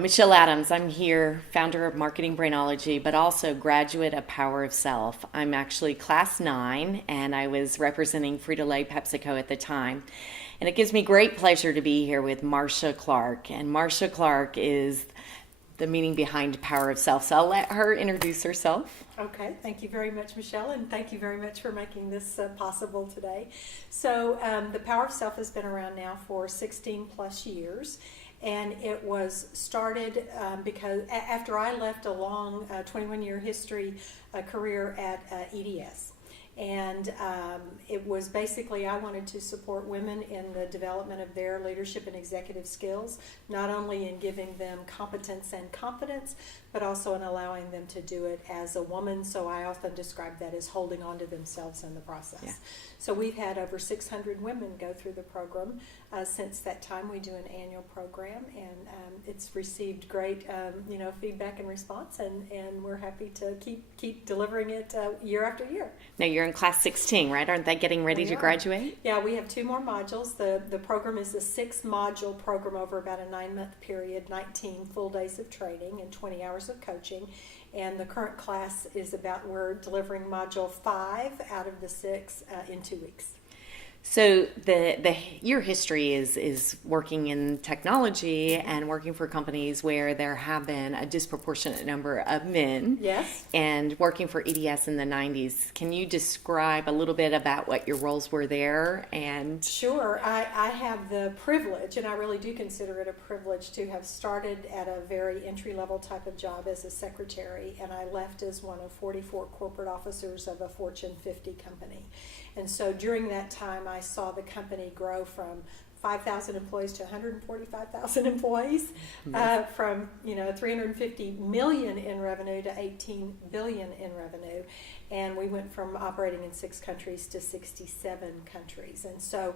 Michelle Adams. I'm here, founder of Marketing Brainology, but also graduate of Power of Self. I'm actually class 9, and I was representing Frito-Lay PepsiCo at the time. And it gives me great pleasure to be here with Marsha Clark. And Marsha Clark is the meaning behind Power of Self. So I'll let her introduce herself. Okay, thank you very much, Michelle, and thank you very much for making this possible today. So the Power of Self has been around now for 16 plus years, and it was started because after I left a long 21-year history career at EDS. And it was basically, I wanted to support women in the development of their leadership and executive skills, not only in giving them competence and confidence, but also in allowing them to do it as a woman. So I often describe that as holding on to themselves in the process. Yeah. So we've had over 600 women go through the program since that time. We do an annual program, and it's received great feedback and response, and we're happy to keep delivering it year after year. Now you're in class 16, right? Aren't they getting ready to graduate? Yeah, we have 2 more modules. The program is a 6-module program over about a 9-month period, 19 full days of training and 20 hours of coaching. And the current class is we're delivering module 5 out of the 6 in 2 weeks. So your history is working in technology and working for companies where there have been a disproportionate number of men. Yes. And working for EDS in the 90s. Can you describe a little bit about what your roles were there? And Sure. I have the privilege, and I really do consider it a privilege, to have started at a very entry-level type of job as a secretary, and I left as one of 44 corporate officers of a Fortune 50 company. And so during that time, I saw the company grow from 5,000 employees to 145,000 employees, from 350 million in revenue to 18 billion in revenue, and we went from operating in 6 countries to 67 countries. And so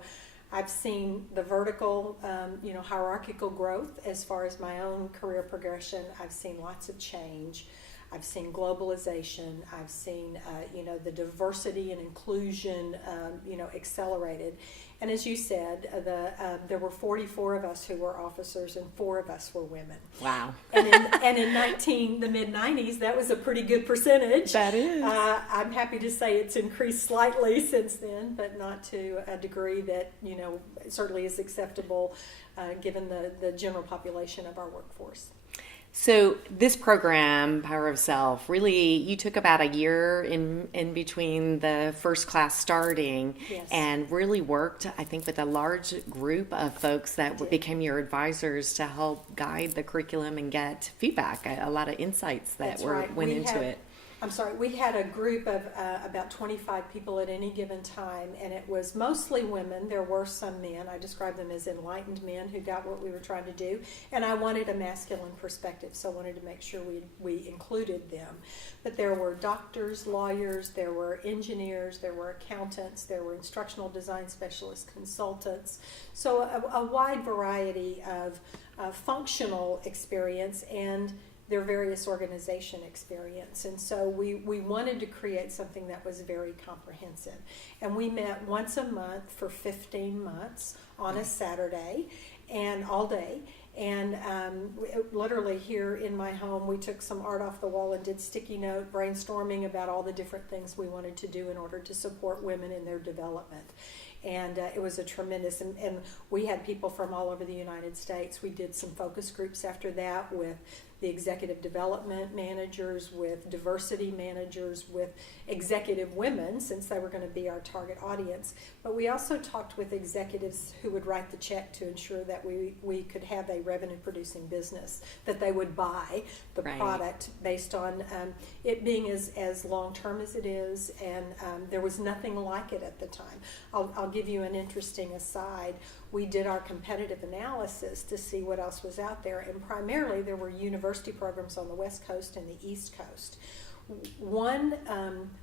I've seen the vertical, hierarchical growth as far as my own career progression. I've seen lots of change. I've seen globalization. I've seen, the diversity and inclusion, accelerated. And as you said, there were 44 of us who were officers, and 4 of us were women. Wow! And in the mid-90s, that was a pretty good percentage. That is. I'm happy to say it's increased slightly since then, but not to a degree that certainly is acceptable given the general population of our workforce. So this program, Power of Self, really, you took about a year in between the first class starting. Yes. And really worked, I think, with a large group of folks that became your advisors to help guide the curriculum and get feedback, a lot of insights that went into it. We had a group of about 25 people at any given time, and it was mostly women. There were some men. I describe them as enlightened men who got what we were trying to do, and I wanted a masculine perspective, so I wanted to make sure we included them. But there were doctors, lawyers, there were engineers, there were accountants, there were instructional design specialists, consultants, so a wide variety of functional experience and their various organization experience. And so we wanted to create something that was very comprehensive. And we met once a month for 15 months on a Saturday and all day. And literally here in my home, we took some art off the wall and did sticky note brainstorming about all the different things we wanted to do in order to support women in their development. And it was a tremendous, and we had people from all over the United States. We did some focus groups after that with the executive development managers, with diversity managers, with executive women, since they were going to be our target audience. But we also talked with executives who would write the check to ensure that we could have a revenue-producing business, that they would buy the product based on it being as long-term as it is, and there was nothing like it at the time. I'll give you an interesting aside. We did our competitive analysis to see what else was out there, and primarily there were university programs on the West Coast and the East Coast. One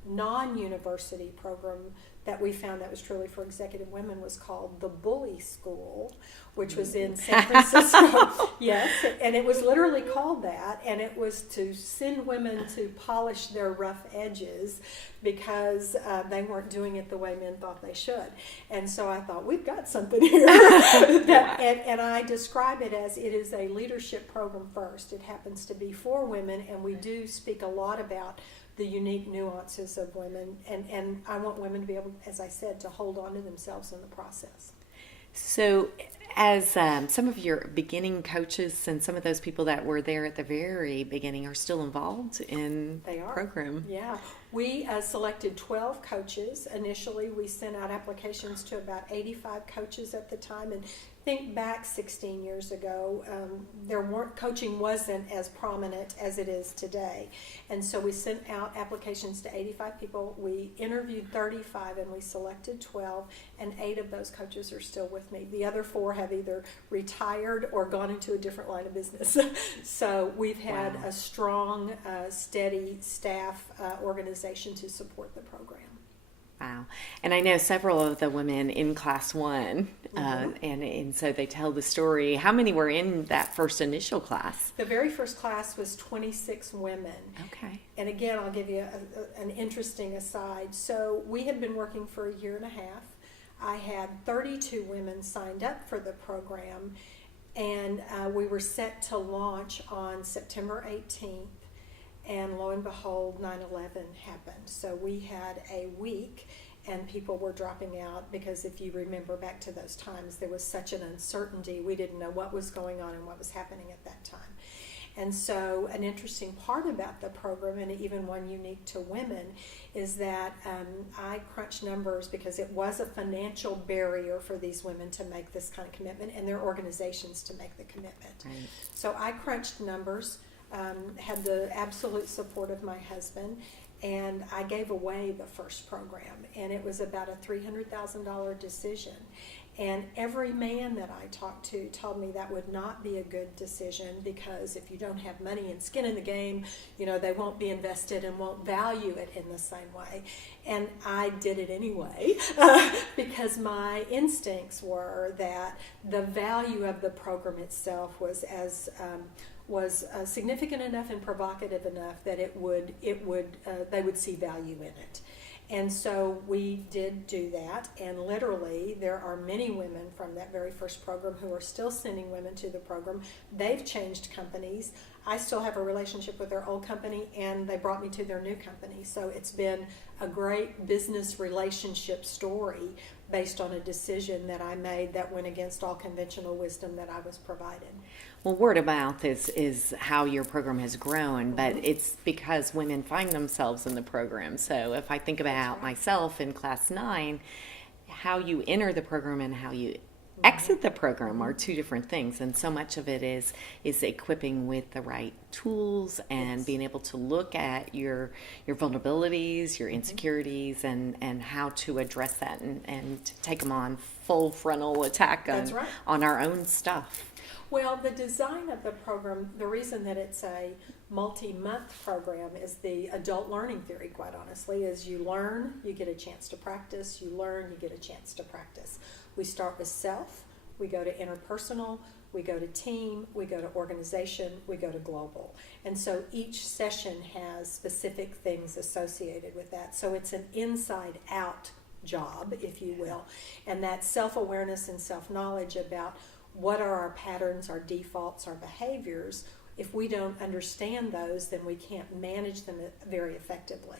non-university program that we found that was truly for executive women was called the Bully School, which was in San Francisco. Yes, and it was literally called that, and it was to send women to polish their rough edges because they weren't doing it the way men thought they should. And so I thought, we've got something here. And I describe it as it is a leadership program first. It happens to be for women, and we do speak a lot about the unique nuances of women, and I want women to be able, as I said, to hold on to themselves in the process. So as some of your beginning coaches and some of those people that were there at the very beginning are still involved in the program. Yeah. We selected 12 coaches. Initially, we sent out applications to about 85 coaches at the time, and think back 16 years ago, coaching wasn't as prominent as it is today. And so we sent out applications to 85 people. We interviewed 35 and we selected 12, and 8 of those coaches are still with me. The other 4 have either retired or gone into a different line of business. So we've had a strong, steady staff organization to support the program. Wow. And I know several of the women in class 1, and so they tell the story. How many were in that first initial class? The very first class was 26 women. Okay. And again, I'll give you an interesting aside. So we had been working for a year and a half. I had 32 women signed up for the program, and we were set to launch on September 18th. And lo and behold, 9/11 happened. So we had a week, and people were dropping out because if you remember back to those times, there was such an uncertainty. We didn't know what was going on and what was happening at that time. And so an interesting part about the program, and even one unique to women, is that I crunched numbers because it was a financial barrier for these women to make this kind of commitment and their organizations to make the commitment. Right. So I crunched numbers. Had the absolute support of my husband, and I gave away the first program, and it was about a $300,000 decision. And every man that I talked to told me that would not be a good decision because if you don't have money and skin in the game, they won't be invested and won't value it in the same way. And I did it anyway because my instincts were that the value of the program itself was significant enough and provocative enough that they would see value in it. And so we did do that, and literally there are many women from that very first program who are still sending women to the program. They've changed companies. I still have a relationship with their old company, and they brought me to their new company. So it's been a great business relationship story based on a decision that I made that went against all conventional wisdom that I was provided. Well, word of mouth is how your program has grown, but it's because women find themselves in the program. So if I think about myself in class 9, how you enter the program and how you exit the program are 2 different things, and so much of it is equipping with the right tools and being able to look at your vulnerabilities, your insecurities, and how to address that and take them on full frontal attack on our own stuff. Well, the design of the program, the reason that it's a multi-month program is the adult learning theory, quite honestly, is you learn, you get a chance to practice, you learn, you get a chance to practice. We start with self, we go to interpersonal, we go to team, we go to organization, we go to global. And so each session has specific things associated with that. So it's an inside-out job, if you will, and that self-awareness and self-knowledge about what are our patterns, our defaults, our behaviors. If we don't understand those, then we can't manage them very effectively.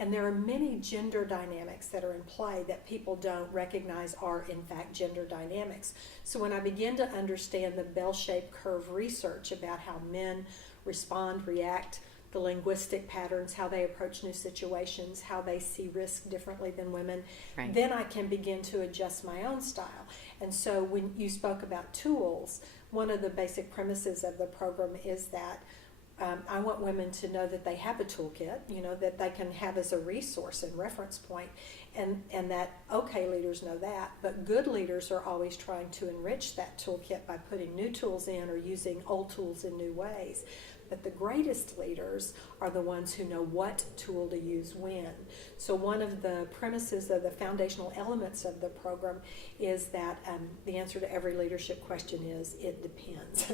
And there are many gender dynamics that are in play that people don't recognize are, in fact, gender dynamics. So when I begin to understand the bell-shaped curve research about how men respond, react, the linguistic patterns, how they approach new situations, how they see risk differently than women, then I can begin to adjust my own style. And so when you spoke about tools, one of the basic premises of the program is that I want women to know that they have a toolkit, that they can have as a resource and reference point, and that okay leaders know that, but good leaders are always trying to enrich that toolkit by putting new tools in or using old tools in new ways. but the greatest leaders are the ones who know what tool to use when. So one of the premises of the foundational elements of the program is that the answer to every leadership question is, it depends.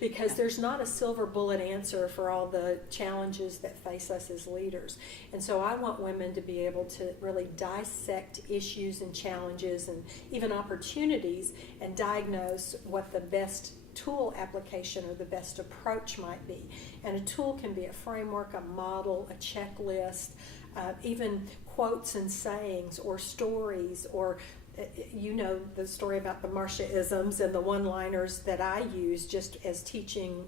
Because there's not a silver bullet answer for all the challenges that face us as leaders. And so I want women to be able to really dissect issues and challenges and even opportunities and diagnose what the best tool application or the best approach might be. And a tool can be a framework, a model, a checklist, even quotes and sayings or stories, or you know the story about the Marsha isms and the one-liners that I use just as teaching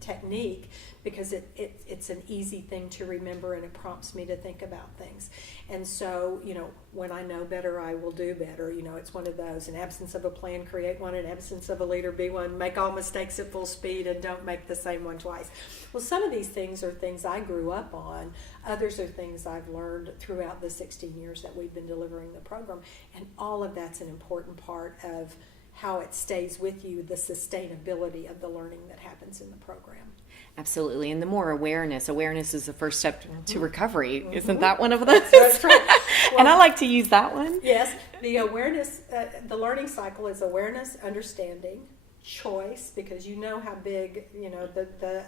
technique, because it's an easy thing to remember and it prompts me to think about things. And so, you know, when I know better, I will do better. You know, it's one of those: in absence of a plan, create one; in absence of a leader, be one; make all mistakes at full speed and don't make the same one twice. Well, some of these things are things I grew up on. Others are things I've learned throughout the 16 years that we've been delivering the program. And all of that's an important part of how it stays with you, the sustainability of the learning that happens in the program. Absolutely. And the more awareness is the first step to recovery. Mm-hmm. Isn't that one of those? That's right. Well, and I like to use that one. Yes. The awareness, the learning cycle is awareness, understanding, choice, because you know how big, you know, the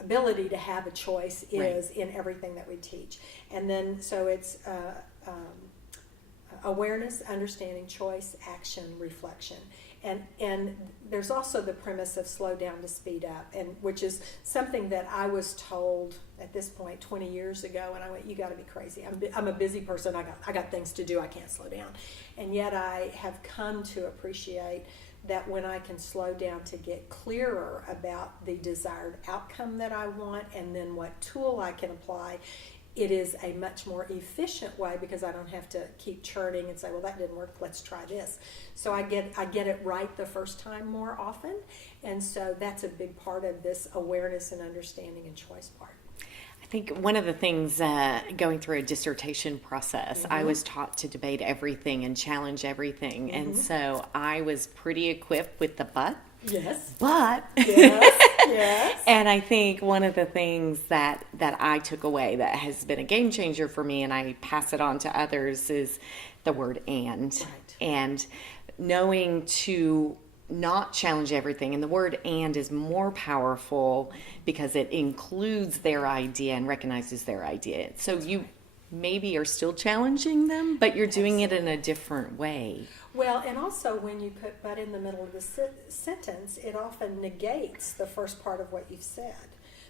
ability to have a choice is in everything that we teach. And then, so it's awareness, understanding, choice, action, reflection. And there's also the premise of slow down to speed up, and which is something that I was told at this point 20 years ago, and I went, you got to be crazy. I'm a busy person. I got things to do. I can't slow down. And yet I have come to appreciate that when I can slow down to get clearer about the desired outcome that I want, and then what tool I can apply, it is a much more efficient way, because I don't have to keep churning and say, well, that didn't work, let's try this. So I get it right the first time more often. And so that's a big part of this awareness and understanding and choice part. I think one of the things going through a dissertation process, I was taught to debate everything and challenge everything. And so I was pretty equipped with the but. Yes. But. Yes. Yes. And I think one of the things that I took away that has been a game changer for me, and I pass it on to others, is the word and. Right. And knowing to not challenge everything. And the word and is more powerful because it includes their idea and recognizes their idea. So you maybe are still challenging them, but you're doing it in a different way. Well, and also when you put but in the middle of the sentence, it often negates the first part of what you've said.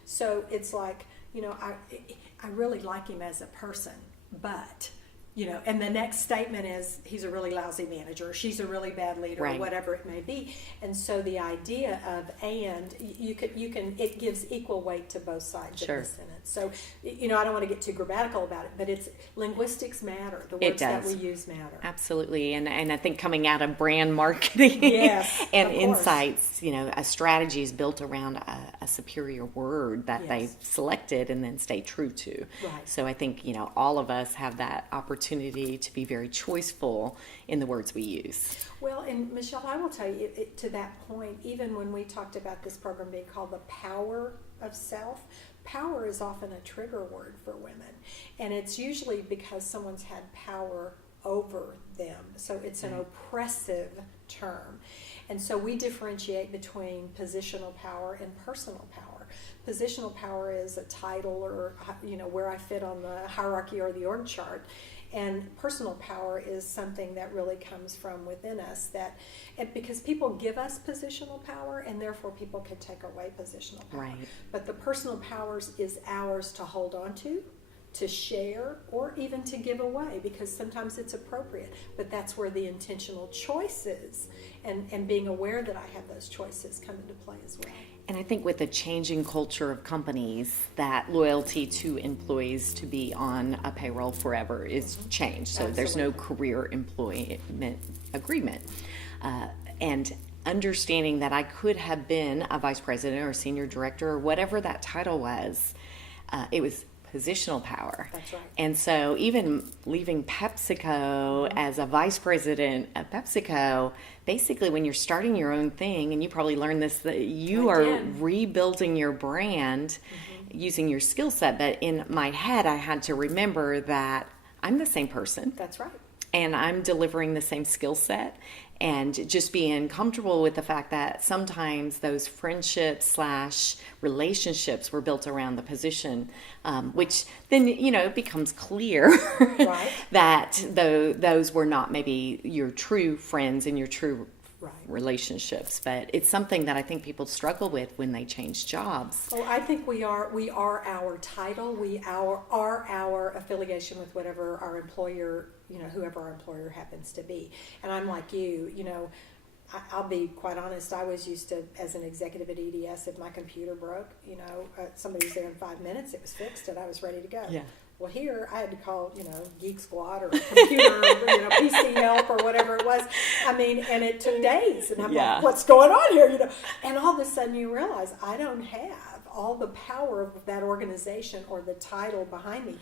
So it's like, you know, I really like him as a person, but, you know, and the next statement is he's a really lousy manager, or she's a really bad leader, right, or whatever it may be. And so the idea of and, you can it gives equal weight to both sides of the sentence. So, you know, I don't want to get too grammatical about it, but it's linguistics matter. The words that we use matter. Absolutely. And I think coming out of brand marketing and insights, you know, a strategy is built around a superior word that they've selected and then stay true to. Right. So I think, you know, all of us have that opportunity to be very choiceful in the words we use. Well, and Michelle, I will tell you, to that point, even when we talked about this program being called the power of self, power is often a trigger word for women. And it's usually because someone's had power over them. So it's an oppressive term. And so we differentiate between positional power and personal power. Positional power is a title, or, you know, where I fit on the hierarchy or the org chart. And personal power is something that really comes from within us, because people give us positional power, and therefore people can take away positional power. Right. But the personal powers is ours to hold on to share, or even to give away, because sometimes it's appropriate. But that's where the intentional choices and being aware that I have those choices come into play as well. And I think with the changing culture of companies, that loyalty to employees to be on a payroll forever is changed. So there's no career employment agreement. And understanding that I could have been a vice president or senior director or whatever that title was, it was positional power. That's right. And so even leaving PepsiCo as a vice president at PepsiCo, basically when you're starting your own thing, and you probably learned this, that you are rebuilding your brand using your skill set. But in my head, I had to remember that I'm the same person. That's right. And I'm delivering the same skill set, and just being comfortable with the fact that sometimes those friendships / relationships were built around the position, which then, it becomes clear Right. that those were not maybe your true friends and your true Right. relationships. But it's something that I think people struggle with when they change jobs. Oh, I think we are our title. We are our affiliation with whatever our employer, whoever our employer happens to be. And I'm like you, I'll be quite honest. I was used to, as an executive at EDS, if my computer broke, somebody was there in 5 minutes, it was fixed, and I was ready to go. Yeah. Well, here I had to call, Geek Squad or computer, PC help or whatever it was. I mean, and it took days, and I'm like, what's going on here? And all of a sudden you realize I don't have all the power of that organization or the title behind me.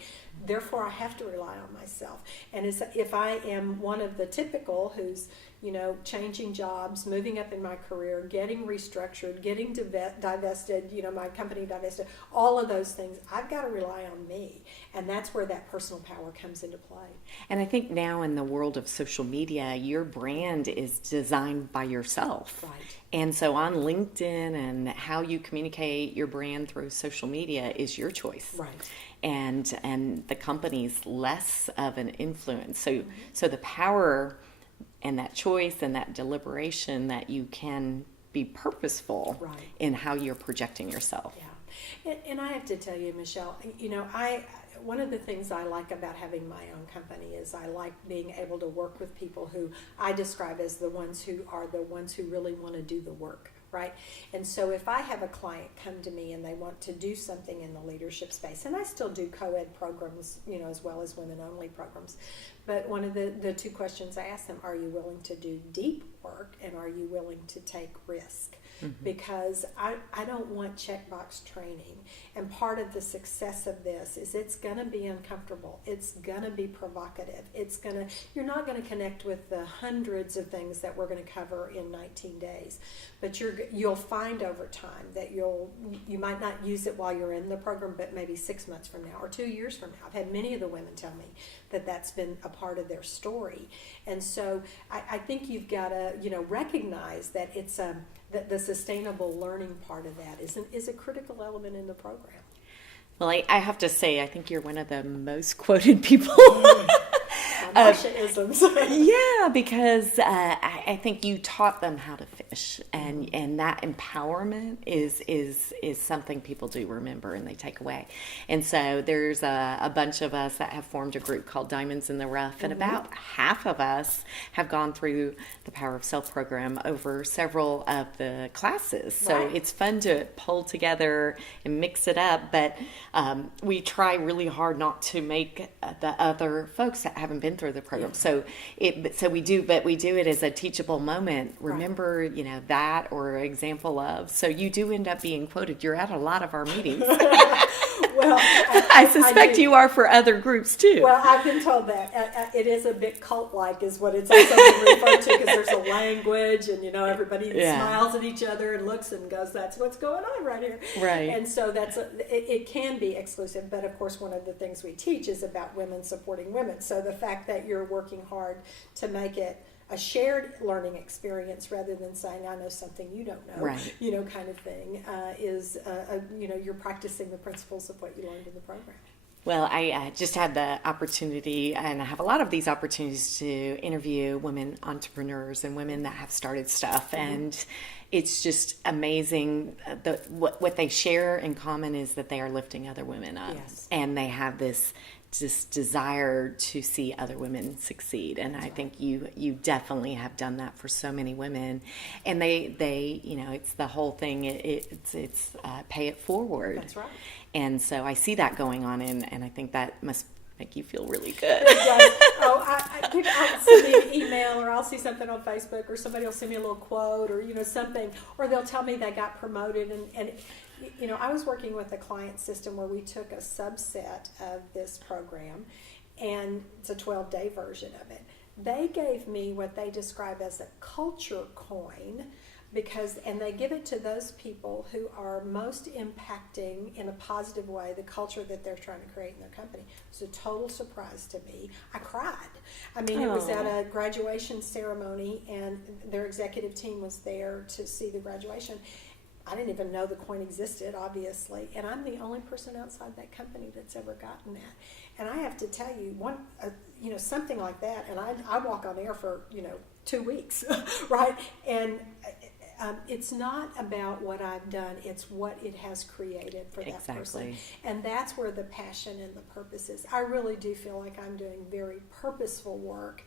Therefore, I have to rely on myself. And if I am one of the typical who's, changing jobs, moving up in my career, getting restructured, getting divested, my company divested, all of those things, I've got to rely on me. And that's where that personal power comes into play. And I think now in the world of social media, your brand is designed by yourself. Right. And so on LinkedIn, and how you communicate your brand through social media is your choice. Right. And the company's less of an influence. So the power and that choice and that deliberation, that you can be purposeful in how you're projecting yourself. Yeah. And I have to tell you, Michelle, one of the things I like about having my own company is I like being able to work with people who I describe as the ones who really want to do the work. Right? And so if I have a client come to me and they want to do something in the leadership space, and I still do co-ed programs, as well as women-only programs, but one of the two questions I ask them, are you willing to do deep work, and are you willing to take risk? Because I don't want checkbox training. And part of the success of this is it's going to be uncomfortable. It's going to be provocative. You're not going to connect with the hundreds of things that we're going to cover in 19 days. But you'll find over time that you might not use it while you're in the program, but maybe 6 months from now or 2 years from now. I've had many of the women tell me that that's been a part of their story. And so I think you've got to, recognize that it's that the sustainable learning part of that is a critical element in the program. Well, I have to say, I think you're one of the most quoted people. Marsha-isms. Yeah, because I think you taught them how to fish, and that empowerment is something people do remember and they take away. And so there's a bunch of us that have formed a group called Diamonds in the Rough, and about half of us have gone through the Power of Self program over several of the classes. So it's fun to pull together and mix it up, but we try really hard not to make the other folks that haven't been through the program. We do it as a teachable moment. Remember, that, or example of. So you do end up being quoted. You're at a lot of our meetings. Well, I suspect you are for other groups too. Well, I've been told that it is a bit cult-like, is what it's also been referred to, because there's a language, and everybody smiles at each other and looks and goes, "That's what's going on right here." Right. And so it can be exclusive, but of course, one of the things we teach is about women supporting women. So the fact that you're working hard to make it a shared learning experience rather than saying, I know something you don't know, kind of thing, is, you're practicing the principles of what you learned in the program. Well, I just had the opportunity, and I have a lot of these opportunities to interview women entrepreneurs and women that have started stuff, and it's just amazing. What they share in common is that they are lifting other women up, and they have this desire to see other women succeed. And I think you definitely have done that for so many women. And they it's the whole thing. It's pay it forward. That's right. And so I see that going on, and I think that must make you feel really good. It does. I'll send me an email, or I'll see something on Facebook, or somebody will send me a little quote, or something, or they'll tell me they got promoted. And I was working with a client system where we took a subset of this program, and it's a 12-day version of it. They gave me what they describe as a culture coin, and they give it to those people who are most impacting in a positive way the culture that they're trying to create in their company. It was a total surprise to me. I cried. I mean, It was at a graduation ceremony, and their executive team was there to see the graduation. I didn't even know the coin existed, obviously, and I'm the only person outside that company that's ever gotten that. And I have to tell you, something like that, and I walk on air for 2 weeks, right? And it's not about what I've done; it's what it has created for that person, and that's where the passion and the purpose is. I really do feel like I'm doing very purposeful work.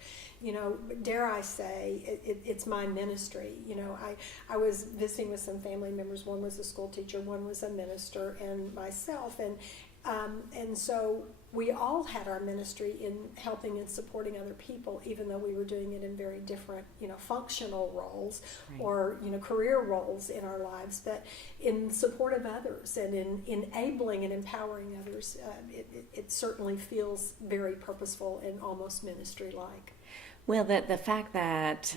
Dare I say, it's my ministry. I was visiting with some family members. One was a school teacher, one was a minister, and myself, and so we all had our ministry in helping and supporting other people, even though we were doing it in very different, functional roles, right, or, career roles in our lives. But in support of others and in enabling and empowering others, it certainly feels very purposeful and almost ministry-like. Well, the fact that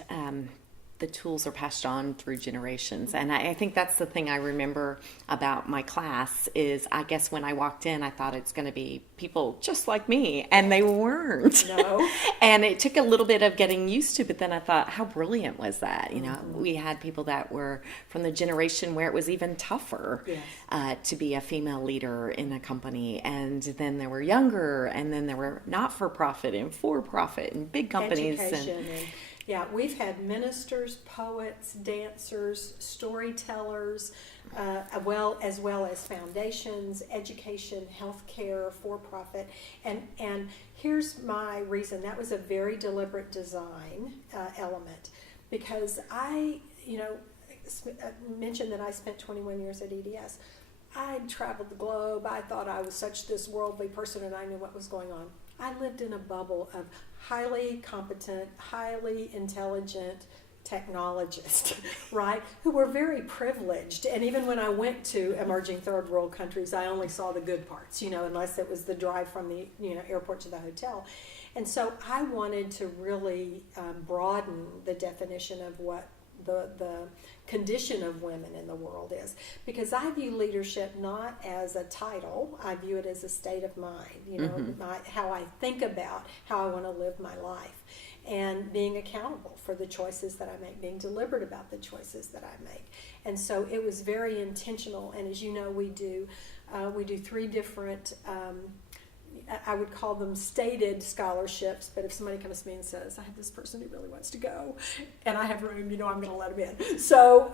the tools are passed on through generations. And I think that's the thing I remember about my class is, I guess when I walked in, I thought it's going to be people just like me, and they weren't. No. And it took a little bit of getting used to, but then I thought, how brilliant was that? We had people that were from the generation where it was even tougher, yes, to be a female leader in a company. And then there were younger, and then there were not-for-profit and for-profit and big companies. Education and yeah, we've had ministers, poets, dancers, storytellers, as well as foundations, education, healthcare, for-profit. And here's my reason. That was a very deliberate design element, because I mentioned that I spent 21 years at EDS. I traveled the globe. I thought I was such this worldly person, and I knew what was going on. I lived in a bubble of highly competent, highly intelligent technologists, right, who were very privileged. And even when I went to emerging third world countries, I only saw the good parts, unless it was the drive from the airport to the hotel. And so I wanted to really broaden the definition of what the condition of women in the world is, because I view leadership not as a title. I view it as a state of mind, mm-hmm, how I think about how I want to live my life, and being accountable for the choices that I make, being deliberate about the choices that I make. And so it was very intentional. And as you know, we do 3 different I would call them stated scholarships, but if somebody comes to me and says, I have this person who really wants to go, and I have room, I'm going to let them in. So,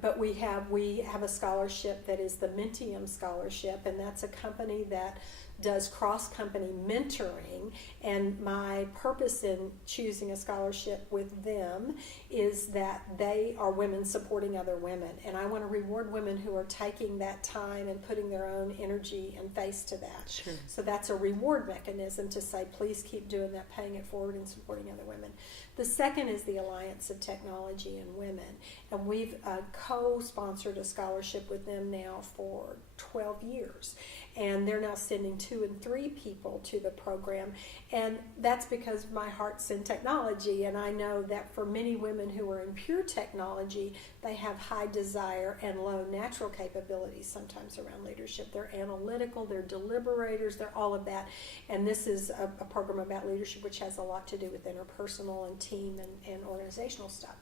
but we have a scholarship that is the Mentium Scholarship, and that's a company that does cross-company mentoring, and my purpose in choosing a scholarship with them is that they are women supporting other women, and I want to reward women who are taking that time and putting their own energy and face to that. Sure. So that's a reward mechanism to say, please keep doing that, paying it forward and supporting other women. The second is the Alliance of Technology and Women, and we've co-sponsored a scholarship with them now for 12 years. And they're now sending 2 and 3 people to the program. And that's because my heart's in technology. And I know that for many women who are in pure technology, they have high desire and low natural capabilities sometimes around leadership. They're analytical, they're deliberators, they're all of that. And this is a program about leadership which has a lot to do with interpersonal and team and organizational stuff.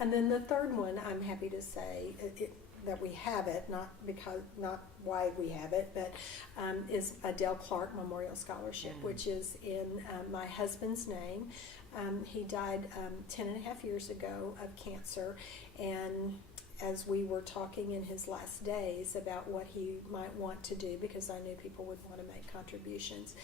And then the third one, I'm happy to say, that we have it, not why we have it, but is Adele Clark Memorial Scholarship, which is in my husband's name. He died 10 and a half years ago of cancer, and as we were talking in his last days about what he might want to do, because I knew people would want to make contributions,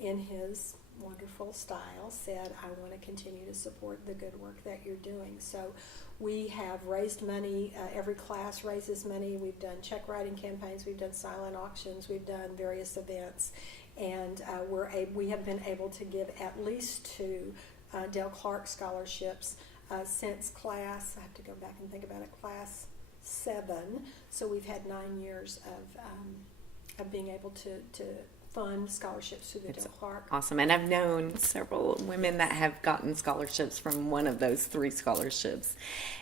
in his wonderful style said, I want to continue to support the good work that you're doing. So we have raised money. Every class raises money. We've done check writing campaigns. We've done silent auctions. We've done various events. And we have been able to give at least to Dale Clark scholarships since I have to go back and think about it, class 7. So we've had 9 years of being able to fund scholarships through the Dale Clark. Awesome. And I've known several women that have gotten scholarships from one of those 3 scholarships.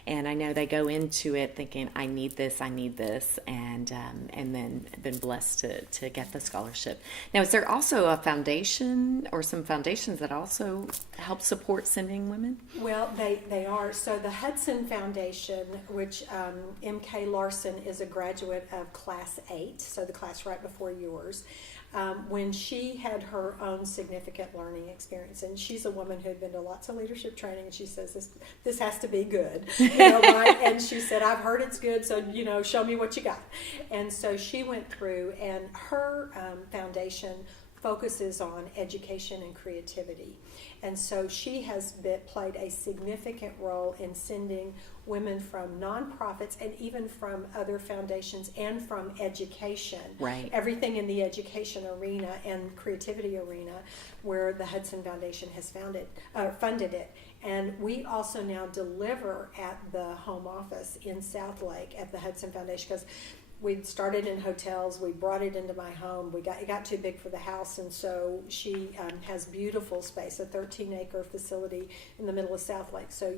And I know they go into it thinking, I need this, and then been blessed to get the scholarship. Now, is there also a foundation or some foundations that also help support sending women? Well, they are. So the Hudson Foundation, which M.K. Larson is a graduate of Class 8, so the class right before yours, when she had her own significant learning experience, and she's a woman who had been to lots of leadership training, and she says, this has to be good, right? And she said, I've heard it's good, so, show me what you got. And so she went through, and her foundation focuses on education and creativity. And so she has played a significant role in sending women from nonprofits and even from other foundations and from education. Right. Everything in the education arena and creativity arena where the Hudson Foundation has funded it. And we also now deliver at the home office in Southlake at the Hudson Foundation, because we'd started in hotels, we brought it into my home, it got too big for the house, and so she has beautiful space, a 13-acre facility in the middle of Southlake. So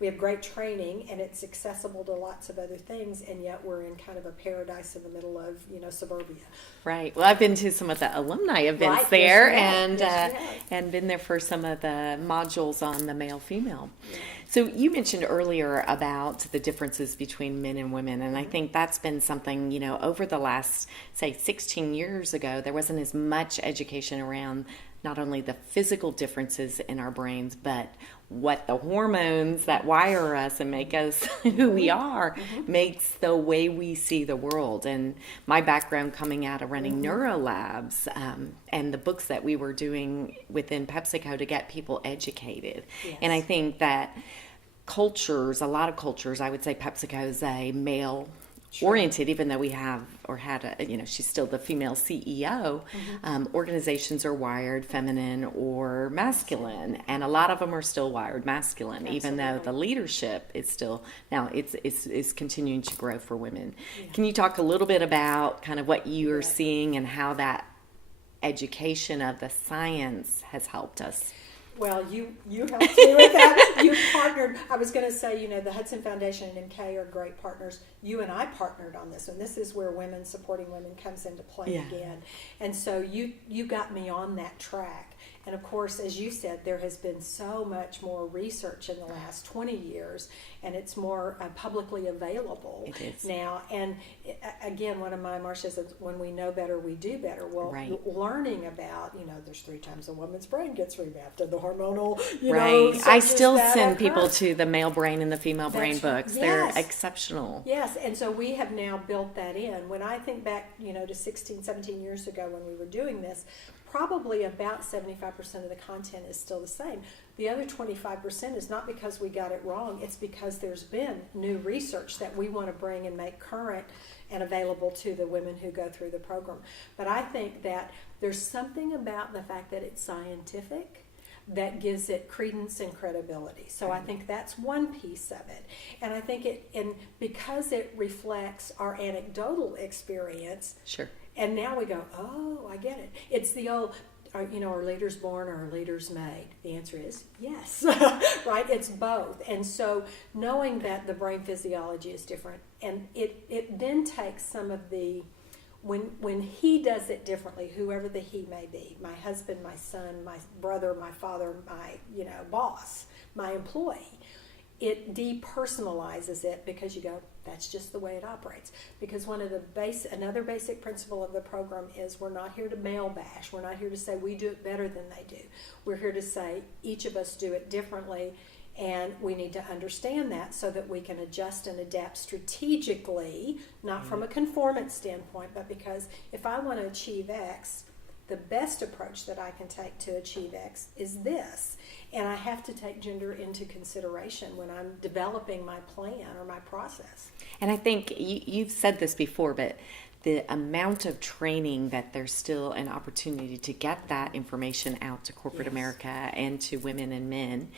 we have great training, and it's accessible to lots of other things, and yet we're in kind of a paradise in the middle of suburbia. Right. Well, I've been to some of the alumni events there, and been there for some of the modules on the male-female. Yeah. So you mentioned earlier about the differences between men and women, and I think that's been something, over the last, say, 16 years ago, there wasn't as much education around not only the physical differences in our brains, but what the hormones that wire us and make us who we are makes the way we see the world. And my background coming out of running neuro labs and the books that we were doing within PepsiCo to get people educated. Yes. And I think that a lot of cultures, I would say PepsiCo is a male oriented, even though we have or had she's still the female CEO. Organizations are wired feminine or masculine, and a lot of them are still wired masculine. Absolutely. Even though the leadership is still now it's continuing to grow for women. Yeah. Can you talk a little bit about kind of what you are seeing and how that education of the science has helped us? Well, you helped me with that. You partnered. I was going to say, the Hudson Foundation and MK are great partners. You and I partnered on this one. This is where women supporting women comes into play again. And so you got me on that track. And of course, as you said, there has been so much more research in the last 20 years, and it's more publicly available now. And again, one of my Marsha says, when we know better, we do better. Well, learning about, there's 3 times a woman's brain gets remapped, and the hormonal, I still send people to the male brain and the female brain books. Yes. They're exceptional. Yes, and so we have now built that in. When I think back, to 16, 17 years ago when we were doing this, probably about 75% of the content is still the same. The other 25% is not because we got it wrong. It's because there's been new research that we want to bring and make current and available to the women who go through the program. But I think that there's something about the fact that it's scientific that gives it credence and credibility. So I think that's one piece of it. And I think because it reflects our anecdotal experience. Sure. And now we go, oh, I get it. It's the old, are leaders born or are leaders made? The answer is yes, right? It's both. And so knowing that the brain physiology is different, and it then takes some of the, when he does it differently, whoever the he may be, my husband, my son, my brother, my father, my boss, my employee, it depersonalizes it because you go, that's just the way it operates. Because another basic principle of the program is we're not here to male bash. We're not here to say we do it better than they do. We're here to say each of us do it differently, and we need to understand that so that we can adjust and adapt strategically, not from a conformance standpoint, but because if I want to achieve X, the best approach that I can take to achieve X is this. And I have to take gender into consideration when I'm developing my plan or my process. And I think you've said this before, but the amount of training that there's still an opportunity to get that information out to corporate America and to women and men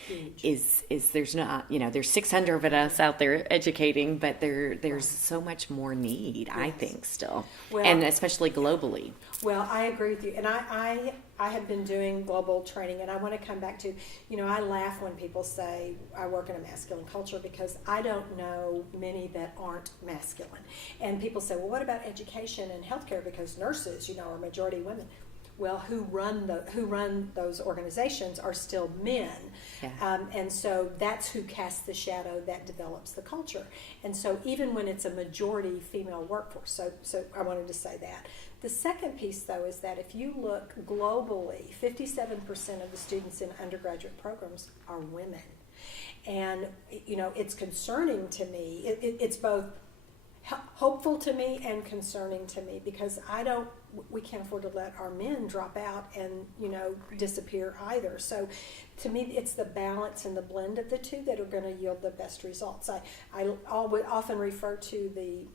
is there's not, there's 600 of us out there educating, but there's so much more need, I think, still, and especially globally. Well, I agree with you, and I have been doing global training, and I want to come back to, I laugh when people say I work in a masculine culture, because I don't know many that aren't masculine. And people say, well, what about education and healthcare, because nurses, are majority women. Well, who run those organizations are still men, and so that's who casts the shadow that develops the culture. And so even when it's a majority female workforce, so I wanted to say that. The second piece, though, is that if you look globally, 57% of the students in undergraduate programs are women, and it's concerning to me. It's both hopeful to me and concerning to me, because we can't afford to let our men drop out and disappear either. So to me, it's the balance and the blend of the two that are going to yield the best results. I often refer to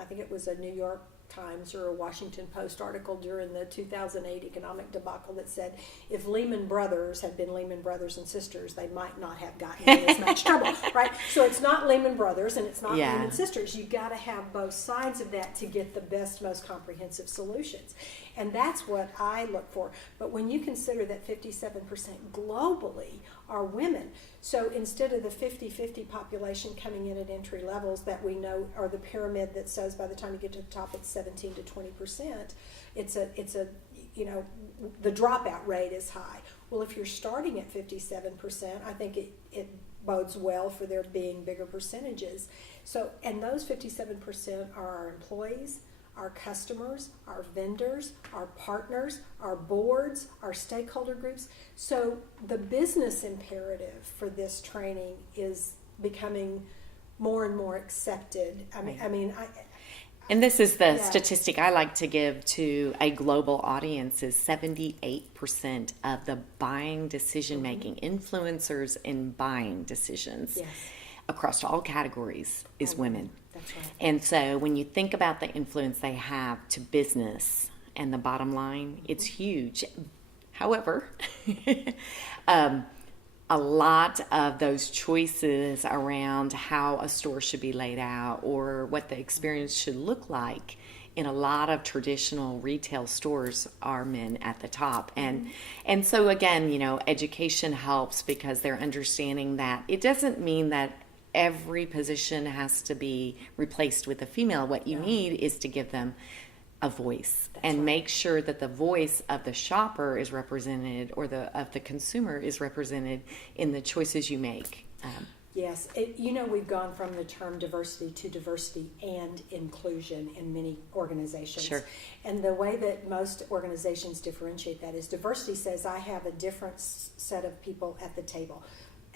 I think it was a New York Times or a Washington Post article during the 2008 economic debacle that said if Lehman Brothers had been Lehman Brothers and sisters, they might not have gotten in as much trouble, right? So it's not Lehman Brothers and it's not Lehman sisters. You got to have both sides of that to get the best, most comprehensive solutions. And that's what I look for. But when you consider that 57% globally are women, so instead of the 50-50 population coming in at entry levels that we know are the pyramid that says by the time you get to the top it's 17 to 20%, it's a the dropout rate is high. Well, if you're starting at 57%, I think it bodes well for there being bigger percentages. So, and those 57% are our employees, our customers, our vendors, our partners, our boards, our stakeholder groups. So the business imperative for this training is becoming more and more accepted. And this is the statistic I like to give to a global audience is 78% of the buying decision-making influencers in buying decisions across all categories is women. That's right. And so when you think about the influence they have to business and the bottom line, it's huge. However, a lot of those choices around how a store should be laid out or what the experience should look like in a lot of traditional retail stores are men at the top. And so again, education helps because they're understanding that it doesn't mean that every position has to be replaced with a female. What you need is to give them a voice and make sure that the voice of the shopper is represented or of the consumer is represented in the choices you make. Yes, we've gone from the term diversity to diversity and inclusion in many organizations. Sure. And the way that most organizations differentiate that is diversity says I have a different set of people at the table.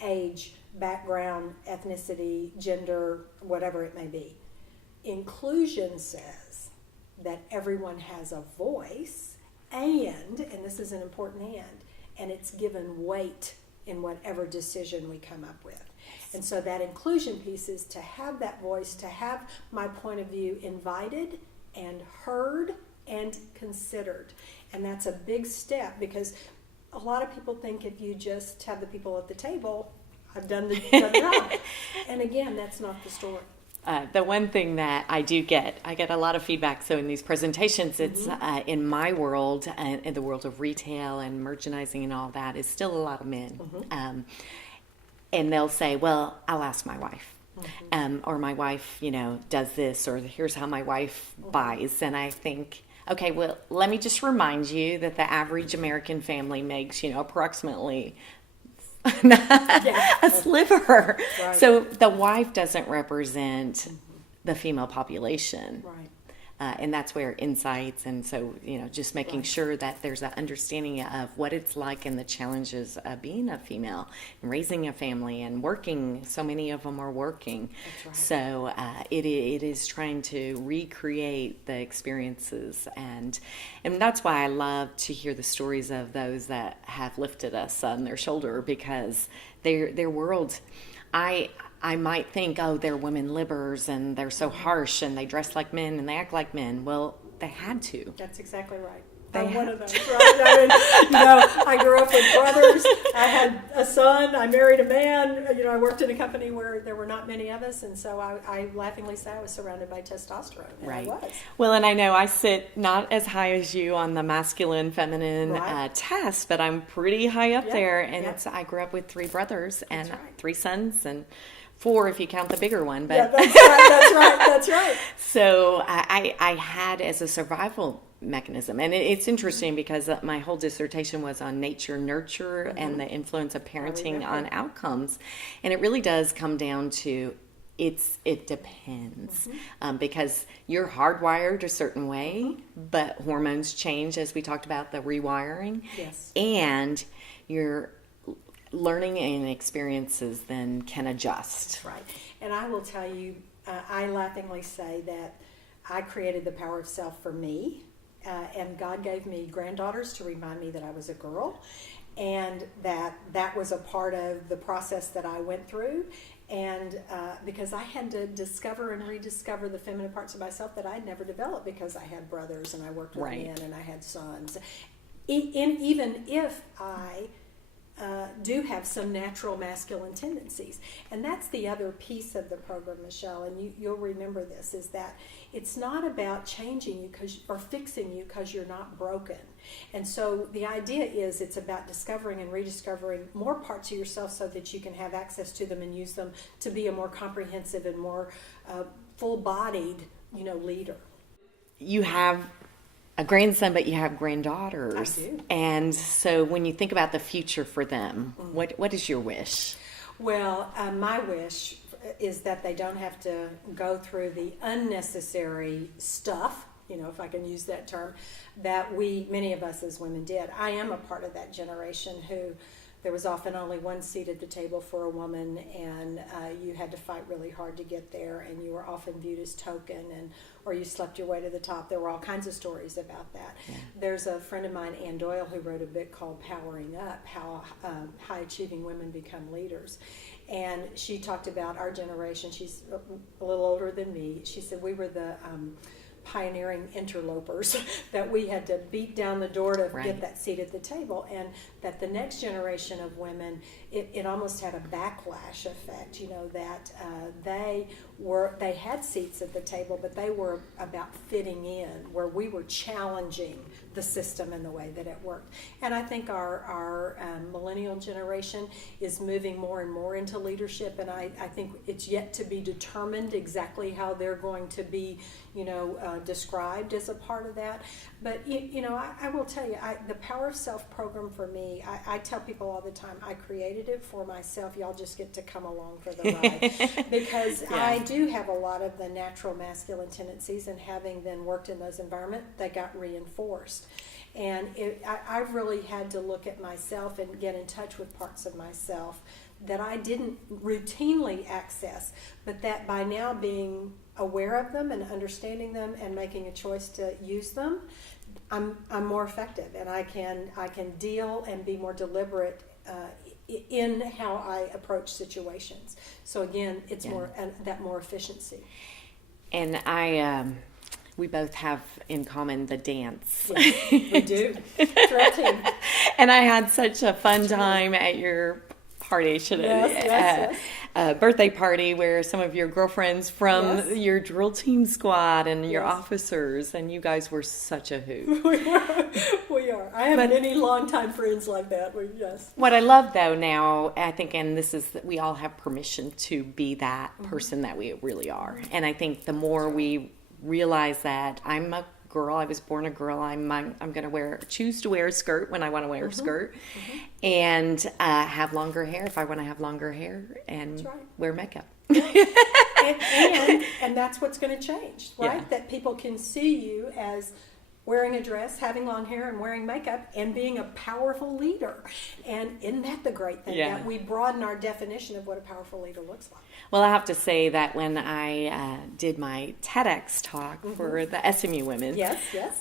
Age, background, ethnicity, gender, whatever it may be. Inclusion says that everyone has a voice and this is an important and it's given weight in whatever decision we come up with. And so that inclusion piece is to have that voice, to have my point of view invited and heard and considered. And that's a big step because a lot of people think if you just have the people at the table, I've done the job. And again, that's not the story. The one thing that I get a lot of feedback. So in these presentations, it's in my world, in the world of retail and merchandising and all that, is still a lot of men. And they'll say, well, I'll ask my wife. Or my wife, does this, or here's how my wife buys. And I think, okay, well, let me just remind you that the average American family makes, approximately a sliver. Right. So the wife doesn't represent the female population. Right. And that's where insights and so, just making sure that there's an understanding of what it's like and the challenges of being a female and raising a family and working. So many of them are working. That's right. So it is trying to recreate the experiences. And that's why I love to hear the stories of those that have lifted us on their shoulder because their world, I might think, oh, they're women libbers and they're so harsh and they dress like men and they act like men. Well, they had to. That's exactly right. They I'm one had of those, right? I mean, I grew up with brothers. I had a son. I married a man. I worked in a company where there were not many of us, and so I laughingly say I was surrounded by testosterone, and Right. I was. Well, and I know I sit not as high as you on the masculine, feminine Right. test, but I'm pretty high up Yeah, there. And yeah. I grew up with 3 brothers and That's right. 3 sons and 4 if you count the bigger one. But Yeah, that's right. That's right. That's right. So I had as a survival mechanism, and it's interesting because my whole dissertation was on nature nurture and the influence of parenting on outcomes, and it really does come down to it depends because you're hardwired a certain way, but hormones change, as we talked about, the rewiring. Yes. And your learning and experiences then can adjust. That's right. And I will tell you, I laughingly say that I created the power of self for me, and God gave me granddaughters to remind me that I was a girl, and that was a part of the process that I went through. And because I had to discover and rediscover the feminine parts of myself that I'd never developed because I had brothers and I worked with Right. men and I had sons. Even if I do have some natural masculine tendencies. And that's the other piece of the program, Michelle, and you'll remember this, is that it's not about changing you or fixing you because you're not broken. And so the idea is it's about discovering and rediscovering more parts of yourself so that you can have access to them and use them to be a more comprehensive and more full-bodied, leader. You have a grandson, but you have granddaughters. I do. And so when you think about the future for them, what is your wish? Well, my wish is that they don't have to go through the unnecessary stuff, if I can use that term, that many of us as women did. I am a part of that generation who there was often only one seat at the table for a woman, and you had to fight really hard to get there, and you were often viewed as token, or you slept your way to the top. There were all kinds of stories about that. Yeah. There's a friend of mine, Ann Doyle, who wrote a book called Powering Up, How High-Achieving Women Become Leaders. And she talked about our generation. She's a little older than me. She said we were the pioneering interlopers that we had to beat down the door to get that seat at the table, and that the next generation of women, it almost had a backlash effect, that they had seats at the table, but they were about fitting in, where we were challenging the system and the way that it worked. And I think our millennial generation is moving more and more into leadership, and I think it's yet to be determined exactly how they're going to be described as a part of that. But I will tell you, the Power of Self program for me, I tell people all the time, I created it for myself. Y'all just get to come along for the ride. Because I do have a lot of the natural masculine tendencies, and having then worked in those environments, they got reinforced. And I've really had to look at myself and get in touch with parts of myself that I didn't routinely access, but that by now being aware of them and understanding them and making a choice to use them, I'm more effective, and I can deal and be more deliberate in how I approach situations. So again, it's more efficiency. And we both have in common the dance. Yes, we do. Drill team. And I had such a fun time at your party, birthday party, where some of your girlfriends from your drill team squad and your officers, and you guys were such a hoot. We are. I haven't any longtime friends like that. What I love though now, I think, and this is that we all have permission to be that person that we really are. And I think the more we realize that I'm a girl, I was born a girl, I'm going to choose to wear a skirt when I want to wear a skirt, and have longer hair if I want to have longer hair, and wear makeup. and that's what's going to change, right? Yeah. That people can see you as wearing a dress, having long hair, and wearing makeup, and being a powerful leader. And isn't that the great thing? Yeah. That we broaden our definition of what a powerful leader looks like. Well, I have to say that when I did my TEDx talk for the SMU women, yes,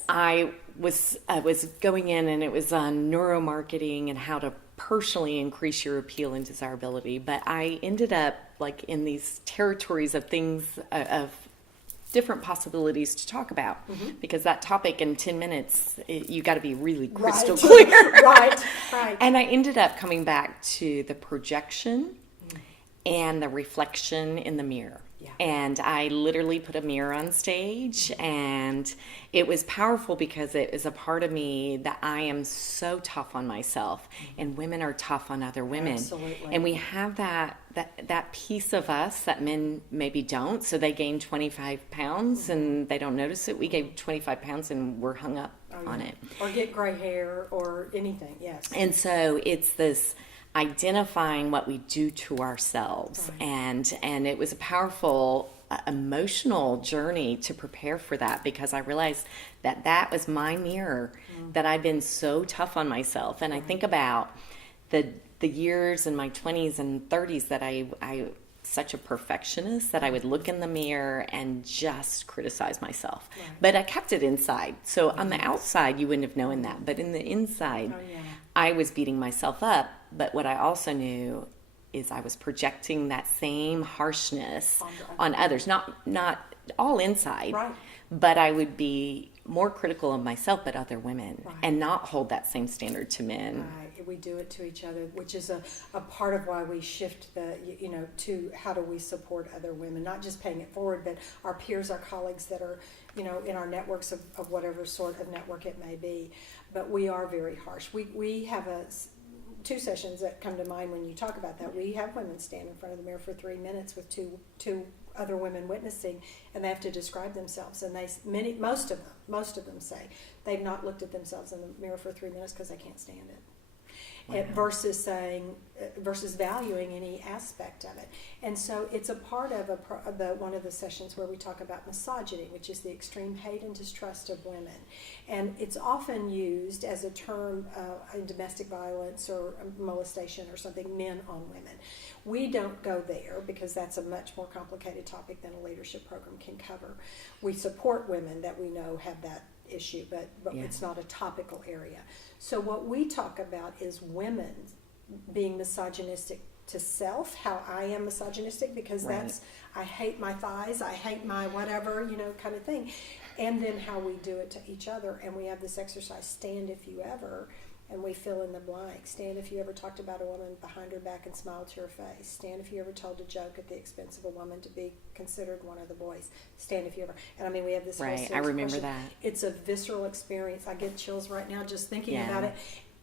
I was going in, and it was on neuromarketing and how to personally increase your appeal and desirability, but I ended up like in these territories of things of different possibilities to talk about, because that topic in 10 minutes, you got to be really crystal clear. Right. And I ended up coming back to the projection and the reflection in the mirror. Yeah. And I literally put a mirror on stage, and it was powerful because it is a part of me that I am so tough on myself, and women are tough on other women. Absolutely. And we have that piece of us that men maybe don't. So they gain 25 pounds and they don't notice it. We gain 25 pounds and we're hung up on it. Or get gray hair or anything, yes. And so it's this identifying what we do to ourselves. Right. And it was a powerful emotional journey to prepare for that, because I realized that was my mirror, that I'd been so tough on myself. And I think about the years in my 20s and 30s that I such a perfectionist that I would look in the mirror and just criticize myself. Right. But I kept it inside. So on the outside, you wouldn't have known that. But in the inside, I was beating myself up. But what I also knew is I was projecting that same harshness on others. Not all inside, but I would be more critical of myself, but other women, and not hold that same standard to men. Right. We do it to each other, which is a part of why we shift to how do we support other women, not just paying it forward, but our peers, our colleagues that are, in our networks of whatever sort of network it may be. But we are very harsh. We have two sessions that come to mind when you talk about that. We have women stand in front of the mirror for 3 minutes with two other women witnessing, and they have to describe themselves. And most of them say they've not looked at themselves in the mirror for 3 minutes because they can't stand it. Wow. Versus valuing any aspect of it. And so it's a part of one of the sessions where we talk about misogyny, which is the extreme hate and distrust of women. And it's often used as a term in domestic violence or molestation or something, men on women. We don't go there because that's a much more complicated topic than a leadership program can cover. We support women that we know have that issue, but it's not a topical area. So what we talk about is women being misogynistic to self, how I am misogynistic, because that's, I hate my thighs, I hate my whatever, kind of thing. And then how we do it to each other. And we have this exercise, stand if you ever, and we fill in the blank. Stand if you ever talked about a woman behind her back and smiled to her face. Stand if you ever told a joke at the expense of a woman to be considered one of the boys. Stand if you ever. And we have this. Right, I remember that. It's a visceral experience. I get chills right now just thinking about it.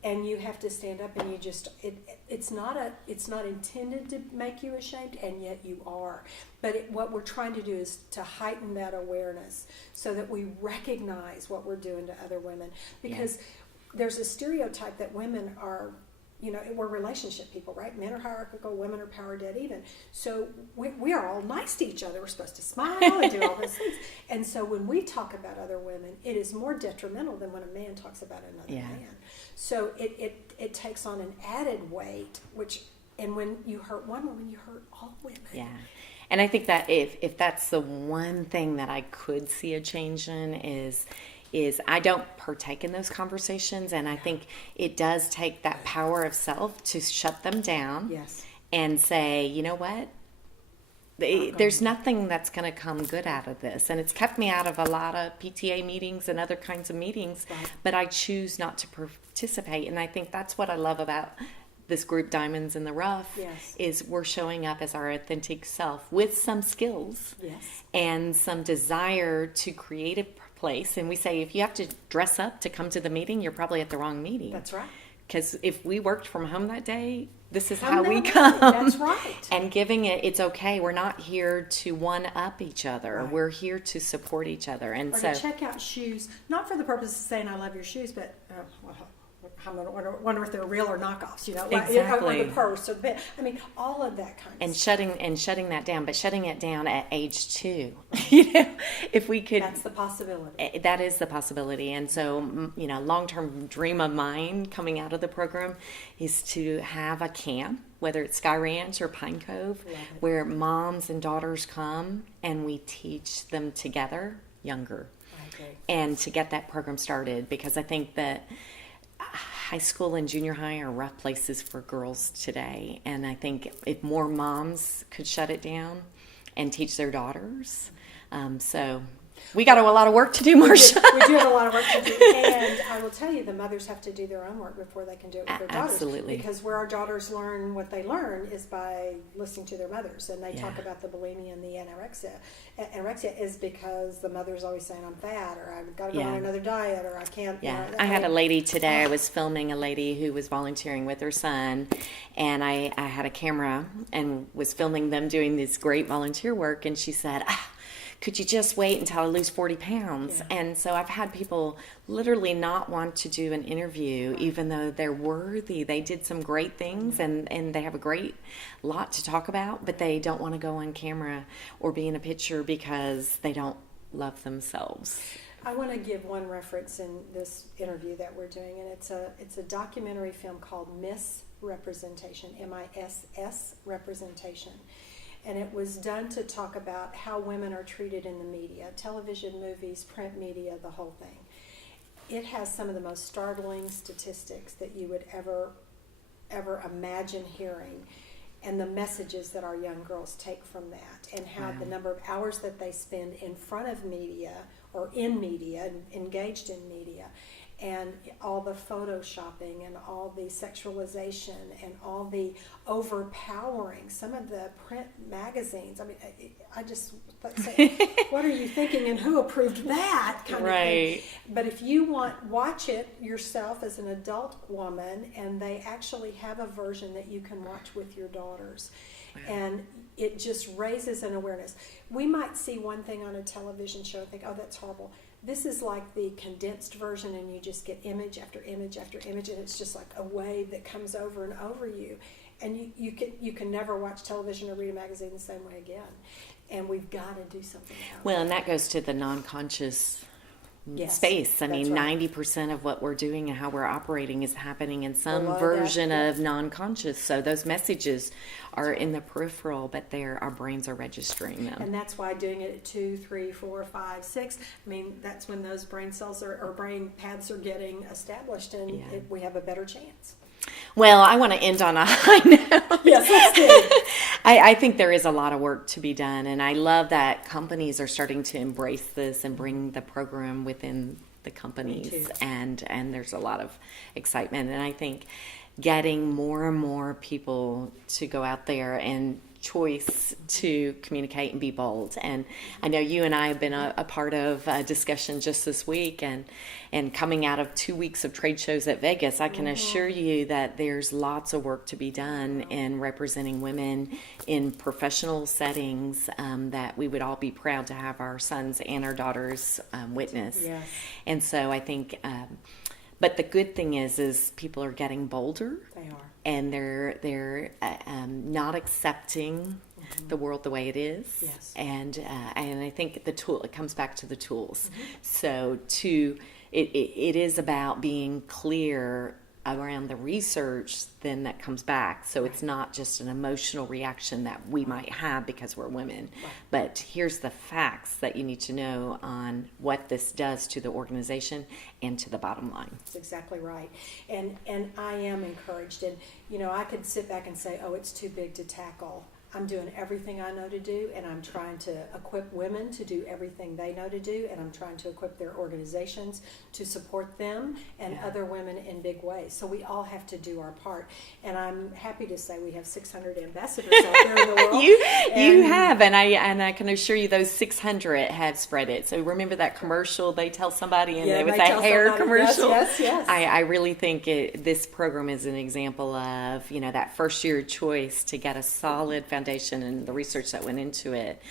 And you have to stand up, and you just it's not intended to make you ashamed, and yet you are. But what we're trying to do is to heighten that awareness so that we recognize what we're doing to other women, because there's a stereotype that women are, we're relationship people, right? Men are hierarchical, women are power dead even. So we are all nice to each other. We're supposed to smile and do all those things. And so when we talk about other women, it is more detrimental than when a man talks about another man. So it takes on an added weight, and when you hurt one woman, you hurt all women. Yeah. And I think that if that's the one thing that I could see a change in is I don't partake in those conversations, and I think it does take that power of self to shut them down and say, you know what, there's nothing that's going to come good out of this. And it's kept me out of a lot of PTA meetings and other kinds of meetings, but I choose not to participate. And I think that's what I love about this group, Diamonds in the Rough, is we're showing up as our authentic self with some skills and some desire to create a place. And we say, if you have to dress up to come to the meeting, you're probably at the wrong meeting. That's right. Because if we worked from home that day, this is how we come. That's right. And giving it's okay. We're not here to one-up each other. Right. We're here to support each other. And to check out shoes, not for the purpose of saying I love your shoes, but I wonder if they're real or knockoffs, exactly. Or the purse, or all of that kind of stuff. Shutting that down, but shutting it down at age 2. If we could. That's the possibility. That is the possibility. And so, long-term dream of mine coming out of the program is to have a camp, whether it's Sky Ranch or Pine Cove, where moms and daughters come and we teach them together younger. I agree. And to get that program started, because I think that high school and junior high are rough places for girls today. And I think if more moms could shut it down and teach their daughters. So we got a lot of work to do, Marsha. We do have a lot of work to do. And I will tell you, the mothers have to do their own work before they can do it with their daughters. Absolutely. Because where our daughters learn what they learn is by listening to their mothers. And they talk about the bulimia and the anorexia. Anorexia is because the mother's always saying, I'm fat, or I've got to go on another diet, or I can't. Yeah, I had a lady today. I was filming a lady who was volunteering with her son, and I had a camera and was filming them doing this great volunteer work, and she said, could you just wait until I lose 40 pounds? Yeah. And so I've had people literally not want to do an interview, even though they're worthy. They did some great things, and they have a great lot to talk about, but they don't want to go on camera or be in a picture because they don't love themselves. I want to give one reference in this interview that we're doing, and it's a documentary film called Misrepresentation, MISS Representation. And it was done to talk about how women are treated in the media, television, movies, print media, the whole thing. It has some of the most startling statistics that you would ever imagine hearing, and the messages that our young girls take from that, and how the number of hours that they spend in front of media or in media, engaged in media, and all the photoshopping and all the sexualization and all the overpowering. Some of the print magazines, I mean, I just say, what are you thinking and who approved that kind of thing? But if you watch it yourself as an adult woman, and they actually have a version that you can watch with your daughters. And it just raises an awareness. We might see one thing on a television show and think, oh, that's horrible. This is like the condensed version, and you just get image after image after image, and it's just like a wave that comes over and over you. And you can never watch television or read a magazine the same way again. And we've got to do something about it. Well, and that goes to the non-conscious space. I mean, 90% of what we're doing and how we're operating is happening in some version of non-conscious. So those messages are in the peripheral, but our brains are registering them. And that's why doing it at 2, 3, 4, 5, 6, I mean, that's when those brain cells or brain paths are getting established, and we have a better chance. Well, I want to end on a high note. Yes, let's do. I think there is a lot of work to be done, and I love that companies are starting to embrace this and bring the program within the companies, and there's a lot of excitement. And I think getting more and more people to go out there and choice to communicate and be bold. And I know you and I have been a part of a discussion just this week, and coming out of 2 weeks of trade shows at Vegas, I can assure you that there's lots of work to be done in representing women in professional settings that we would all be proud to have our sons and our daughters witness. Yes. And so I think but the good thing is people are getting bolder. They are. And they're not accepting the world the way it is. Yes. And I think it comes back to the tools. So it is about being clear around the research then that comes back. So it's not just an emotional reaction that we might have because we're women, but here's the facts that you need to know on what this does to the organization and to the bottom line. That's exactly right. And I am encouraged. And, I could sit back and say, oh, it's too big to tackle. I'm doing everything I know to do, and I'm trying to equip women to do everything they know to do, and I'm trying to equip their organizations to support them and other women in big ways. So we all have to do our part. And I'm happy to say we have 600 ambassadors out there in the world. You have, and I can assure you those 600 have spread it. So remember that commercial they tell somebody, and it was that hair commercial? Yes. I really think this program is an example of, that first year choice to get a solid foundation and the research that went into it.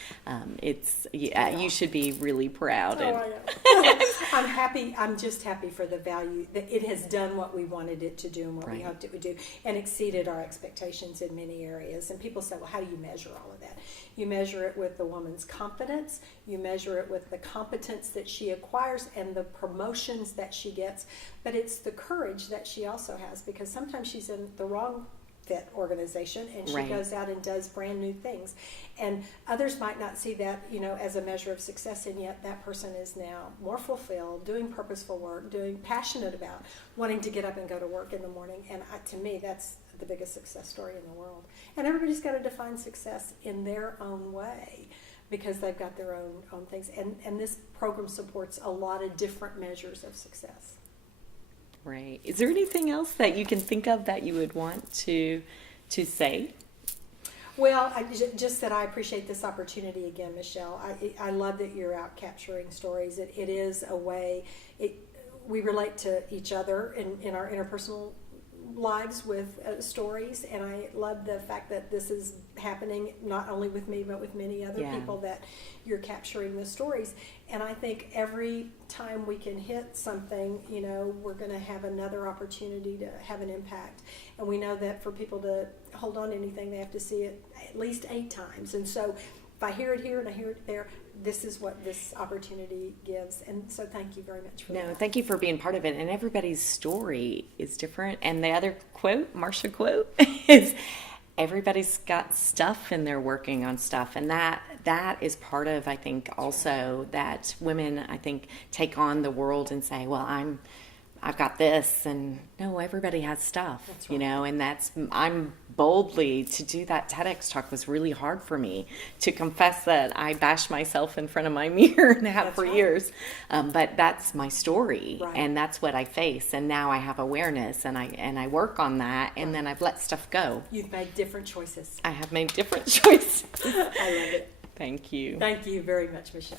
You should be really proud. I know. I'm happy. I'm just happy for the value that it has done what we wanted it to do and what we hoped it would do, and exceeded our expectations in many areas. And people say, well, how do you measure all of that? You measure it with the woman's confidence. You measure it with the competence that she acquires and the promotions that she gets. But it's the courage that she also has, because sometimes she's in the wrong fit organization, and she Right. goes out and does brand new things. And others might not see that, as a measure of success, and yet that person is now more fulfilled, doing purposeful work, doing passionate about wanting to get up and go to work in the morning. And to me, that's the biggest success story in the world. And everybody's got to define success in their own way, because they've got their own things. And this program supports a lot of different measures of success. Right. Is there anything else that you can think of that you would want to say? Well, just that I appreciate this opportunity again, Michelle. I love that you're out capturing stories. It is a way, we relate to each other in our interpersonal lives with stories, and I love the fact that this is happening not only with me but with many other people, that you're capturing the stories. And I think every time we can hit something, we're going to have another opportunity to have an impact. And we know that for people to hold on to anything, they have to see it at least 8 times. And so if I hear it here and I hear it there, this is what this opportunity gives. And so thank you very much for that. No, thank you for being part of it. And everybody's story is different. And the other quote, Marsha quote, is everybody's got stuff and they're working on stuff. And that is part of, I think, also that women, I think, take on the world and say, well, I've got this, and no, everybody has stuff, That's right. And I'm boldly to do that TEDx talk was really hard for me to confess that I bash myself in front of my mirror and have That's for right. years. But that's my story, Right. and that's what I face. And now I have awareness, and I work on that, and then I've let stuff go. You've made different choices. I have made different choices. I love it. Thank you. Thank you very much, Michelle.